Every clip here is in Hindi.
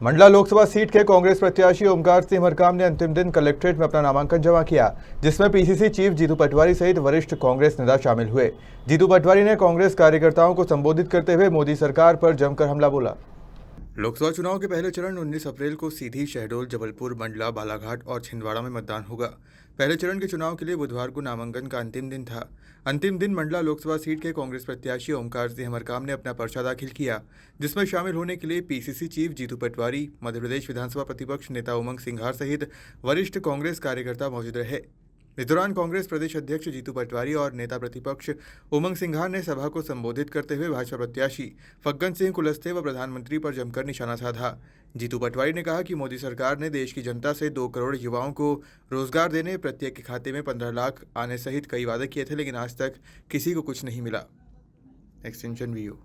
मंडला लोकसभा सीट के कांग्रेस प्रत्याशी ओमकार सिंह मरकाम ने अंतिम दिन कलेक्ट्रेट में अपना नामांकन जमा किया, जिसमें पीसीसी चीफ जीतू पटवारी सहित वरिष्ठ कांग्रेस नेता शामिल हुए। जीतू पटवारी ने कांग्रेस कार्यकर्ताओं को संबोधित करते हुए मोदी सरकार पर जमकर हमला बोला। लोकसभा चुनाव के पहले चरण 19 अप्रैल को सीधी, शहडोल, जबलपुर, मंडला, बालाघाट और छिंदवाड़ा में मतदान होगा। पहले चरण के चुनाव के लिए बुधवार को नामांकन का अंतिम दिन था। अंतिम दिन मंडला लोकसभा सीट के कांग्रेस प्रत्याशी ओमकार सिंह मरकाम ने अपना पर्चा दाखिल किया, जिसमें शामिल होने के लिए पीसीसी चीफ जीतू पटवारी, मध्य प्रदेश विधानसभा प्रतिपक्ष नेता उमंग सिंघार सहित वरिष्ठ कांग्रेस कार्यकर्ता मौजूद रहे। इस दौरान कांग्रेस प्रदेश अध्यक्ष जीतू पटवारी और नेता प्रतिपक्ष उमंग सिंघार ने सभा को संबोधित करते हुए भाजपा प्रत्याशी फग्गन सिंह कुलस्ते व प्रधानमंत्री पर जमकर निशाना साधा। जीतू पटवारी ने कहा कि मोदी सरकार ने देश की जनता से 2 करोड़ युवाओं को रोजगार देने, प्रत्येक के खाते में 15 लाख आने सहित कई वादे किए थे, लेकिन आज तक किसी को कुछ नहीं मिला। Extension view.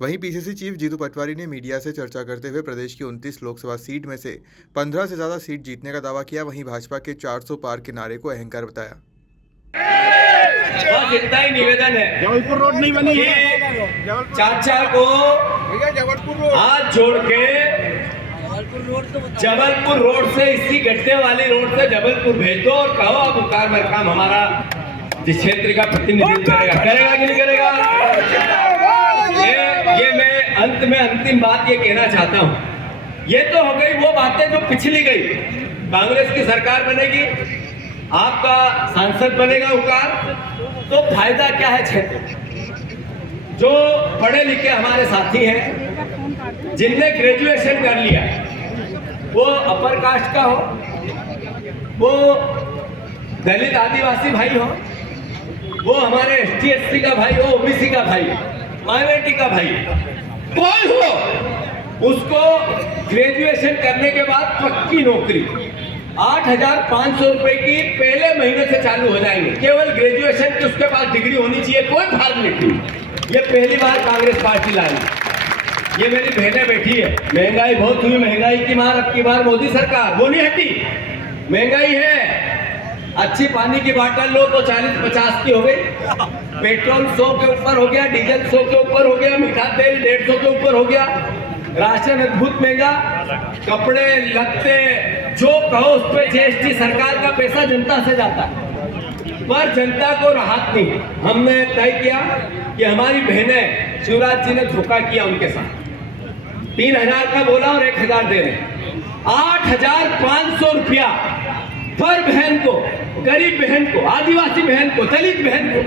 वहीं पीसीसी चीफ जीतू पटवारी ने मीडिया से चर्चा करते हुए प्रदेश की 29 लोकसभा सीट में से 15 से ज्यादा सीट जीतने का दावा किया। वहीं भाजपा के 400 पार के नारे को अहंकार बताया। बस इतना ही निवेदन है, जबलपुर रोड नहीं बनी चाचा को हाथ जोड़ के जबलपुर रोड से, इसी गड्ढे वाली रोड से जबलपुर भेज दो और कहो अब ओमकार मरकाम हमारा जिस क्षेत्र का प्रतिनिधित्व करेगा कि नहीं करेगा। ये मैं अंत में अंतिम बात ये कहना चाहता हूँ, ये तो हो गई वो बातें जो पिछली गई। कांग्रेस की सरकार बनेगी, आपका सांसद बनेगा ओमकार, तो फायदा क्या है क्षेत्र? जो पढ़े लिखे हमारे साथी हैं, जिनने ग्रेजुएशन कर लिया, वो अपर कास्ट का हो, वो दलित आदिवासी भाई हो, वो हमारे एसटी एससी का भाई हो, ओबीसी का भाई, माइनॉरिटी का भाई, कोई हो, उसको ग्रेजुएशन करने के बाद पक्की नौकरी 8,500 रुपए की पहले महीने से चालू हो जाएंगे। केवल ग्रेजुएशन की उसके पास डिग्री होनी चाहिए, कोई फॉर्मेलिटी। ये पहली बार कांग्रेस पार्टी लाई। ये मेरी बहनें बैठी है, महंगाई बहुत हुई, महंगाई की मार अब की बार मोदी सरकार वो नहीं हटी। महंगाई है, अच्छी पानी की बाटल लो तो 40-50 की हो गई, पेट्रोल 100 के ऊपर हो गया, डीजल 100 के ऊपर हो गया, मीठा तेल 150 के ऊपर हो गया, राशन अद्भुत महंगा, कपड़े लत्ते जो कहो उस पर जीएसटी, सरकार का पैसा जनता से जाता है, पर जनता को राहत नहीं। हमने तय किया कि हमारी बहनें, शिवराज जी ने धोखा किया उनके साथ, 3,000 का बोला और 1,000 दे रहे, 8,500 रुपया पर बहन को, गरीब बहन को, आदिवासी बहन को, दलित बहन को,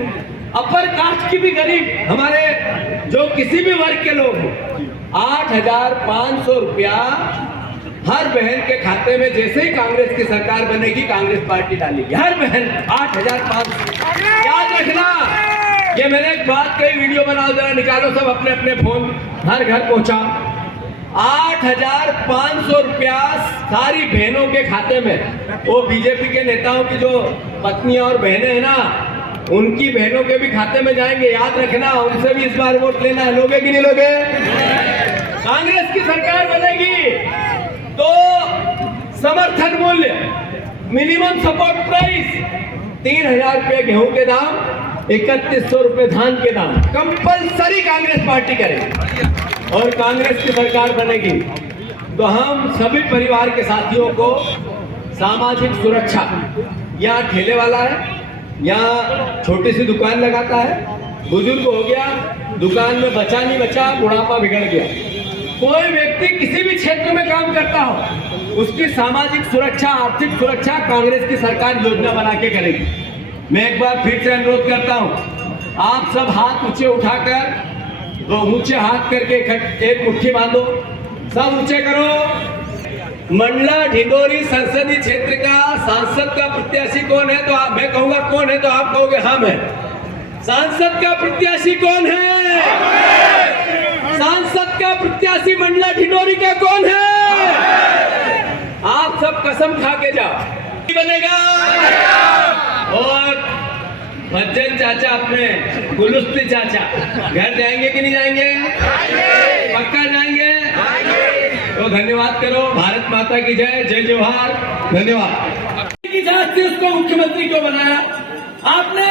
अपर कास्ट की भी गरीब, हमारे जो किसी भी वर्ग के लोग हो, 8,500 रुपया हर बहन के खाते में जैसे ही कांग्रेस की सरकार बनेगी कांग्रेस पार्टी डालेगी। हर बहन 8,500। याद रखना, ये मैंने एक बात कही, वीडियो बनाओ, जरा निकालो सब अपने अपने फोन, हर घर पहुंचा। 8,500 रुपया सारी बहनों के खाते में। वो बीजेपी के नेताओं की जो पत्नियां और बहनें हैं ना, उनकी बहनों के भी खाते में जाएंगे। याद रखना, उनसे भी इस बार वोट लेना है। लोगे कि नहीं लोगे? कांग्रेस की सरकार बनेगी तो समर्थन मूल्य, मिनिमम सपोर्ट प्राइस 3,000 रुपये गेहूं के दाम, 3,100 रुपये धान के दाम कंपलसरी कांग्रेस पार्टी करेगी। और कांग्रेस की सरकार बनेगी तो हम सभी परिवार के साथियों को सामाजिक सुरक्षा, यहाँ ठेले वाला है, यहाँ छोटी सी दुकान लगाता है, बुजुर्ग हो गया, दुकान में बचा नहीं बचा, बुढ़ापा बिगड़ गया, कोई व्यक्ति किसी भी क्षेत्र में काम करता हो, उसकी सामाजिक सुरक्षा, आर्थिक सुरक्षा कांग्रेस की सरकार योजना बना के करेगी। मैं एक बार फिर से अनुरोध करता हूं, आप सब हाथ ऊंचे उठाकर, दो ऊंचे हाथ करके एक मुट्ठी बांधो, सब ऊंचे करो। मंडला ढिंडोरी संसदीय क्षेत्र का सांसद का प्रत्याशी कौन है? तो आप, मैं कहूंगा कौन है तो आप कहोगे हम है। सांसद का प्रत्याशी कौन है? सांसद का प्रत्याशी मंडला ढिंडोरी का कौन है? आप सब कसम खा के जाओ, बनेगा। और भज्जन चाचा, अपने गुलुस्ती चाचा घर जाएंगे कि नहीं जाएंगे? पक्का जाएंगे। तो धन्यवाद करो। भारत माता की जय, जय जवाहर, धन्यवाद। की जांच से उसको मुख्यमंत्री क्यों बनाया आपने?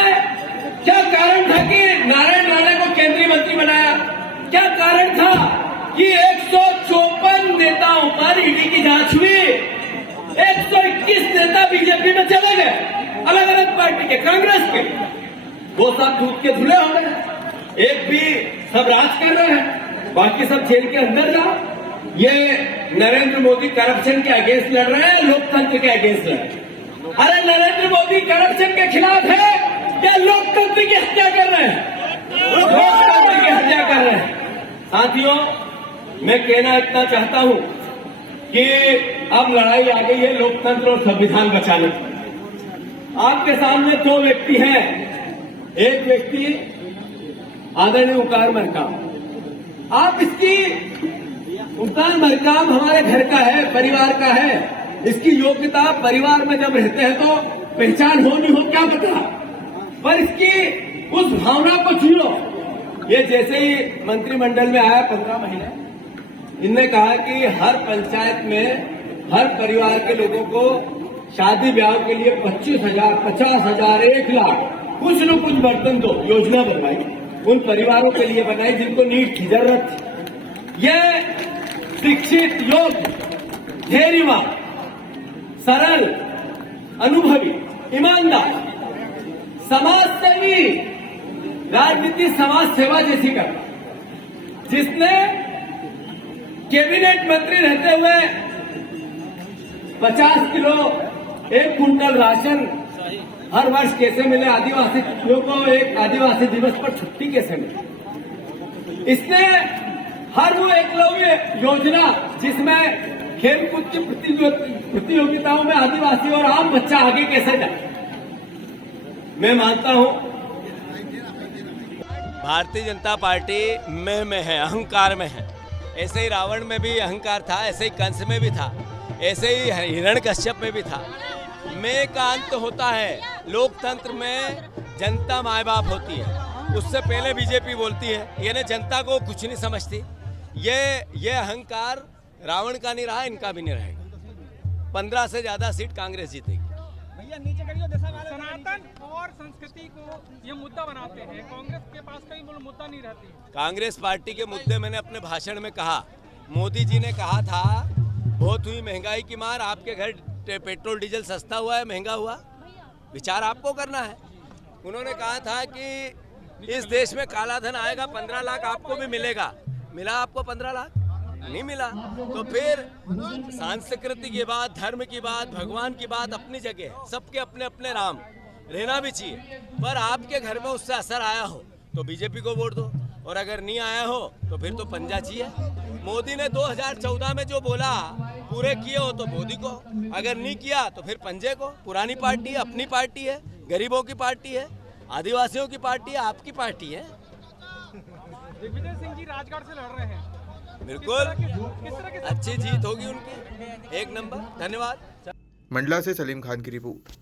क्या कारण था कि नारायण राणे को केंद्रीय मंत्री बनाया? क्या कारण था कि 154 नेताओं बीजेपी में चले गए, अलग अलग पार्टी के, कांग्रेस के, वो सब दूध के धुले हो गए। एक भी सब राज कर रहे हैं, बाकी सब जेल के अंदर जाओ। ये नरेंद्र मोदी करप्शन के अगेंस्ट लड़ रहे हैं, लोकतंत्र के अगेंस्ट लड़ रहे हैं। अरे नरेंद्र मोदी करप्शन के खिलाफ है क्या लोकतंत्र की हत्या कर रहे हैं? लोकतंत्र की हत्या कर रहे हैं। साथियों, मैं कहना इतना चाहता हूं कि अब लड़ाई आ गई है लोकतंत्र और संविधान बचाने की। आपके सामने दो व्यक्ति हैं। एक व्यक्ति आदरणीय उकार मरकाम, आप इसकी उकार मरकाम हमारे घर का है, परिवार का है, इसकी योग्यता परिवार में जब रहते हैं तो पहचान हो नहीं हो क्या पता, पर इसकी उस भावना को जियो। ये जैसे ही मंत्रिमंडल में आया 15 महीने, इनने कहा कि हर पंचायत में हर परिवार के लोगों को शादी ब्याह के लिए 25,000, 50,000, 1 लाख कुछ न कुछ बर्तन दो योजना बनवाई, उन परिवारों के लिए बनाई जिनको नीड की जरूरत थी। ये शिक्षित, योग्य, धैर्यवान, सरल, अनुभवी, ईमानदार, समाजसेवी, राजनीति समाज सेवा जैसी करता, जिसने कैबिनेट मंत्री रहते हुए 50 किलो 1 कुंटल राशन हर वर्ष कैसे मिले, आदिवासी लोगों को एक आदिवासी दिवस पर छुट्टी कैसे मिले, इसने हर वो एकलव्य योजना जिसमें खेलकूद की प्रतियोगिताओं में आदिवासी और आम बच्चा आगे कैसे जाए। मैं मानता हूं भारतीय जनता पार्टी में है, अहंकार में है। ऐसे ही रावण में भी अहंकार था, ऐसे ही कंस में भी था, ऐसे ही हिरण्यकश्यप में भी था। मैं का अंत होता है। लोकतंत्र में जनता माए बाप होती है, उससे पहले बीजेपी बोलती है, यानी जनता को कुछ नहीं समझती। ये अहंकार रावण का नहीं रहा, इनका भी नहीं रहेगा। 15 से ज्यादा सीट कांग्रेस जीतेगी। भैया नीचे करिए। सनातन और संस्कृति को ये मुद्दा बनाते हैं, कांग्रेस के पास कई मुद्दा नहीं रहती। कांग्रेस पार्टी के मुद्दे मैंने अपने भाषण में कहा। मोदी जी ने कहा था बहुत हुई महंगाई की मार, आपके घर पेट्रोल डीजल सस्ता हुआ है, महंगा हुआ, विचार आपको करना है। उन्होंने कहा था कि इस देश में काला धन आएगा, 15 लाख आपको भी मिलेगा। मिला आपको 15 लाख? नहीं मिला। तो फिर संस्कृति की बात, धर्म की बात, भगवान की बात अपनी जगह है, सबके अपने अपने राम, रहना भी चाहिए। पर आपके घर में उससे असर आया हो तो बीजेपी को वोट दो, और अगर नहीं आया हो तो फिर तो पंजा चाहिए। मोदी ने 2014 में जो बोला पूरे किए हो तो मोदी को, अगर नहीं किया तो फिर पंजे को। पुरानी पार्टी है, अपनी पार्टी है, गरीबों की पार्टी है, आदिवासियों की पार्टी है, आपकी पार्टी है। दिग्विजय सिंह जी राजगढ़ से लड़ रहे हैं, बिल्कुल किस तरह के अच्छी जीत होगी उनकी, 1 नंबर। धन्यवाद। मंडला से सलीम खान की रिपोर्ट।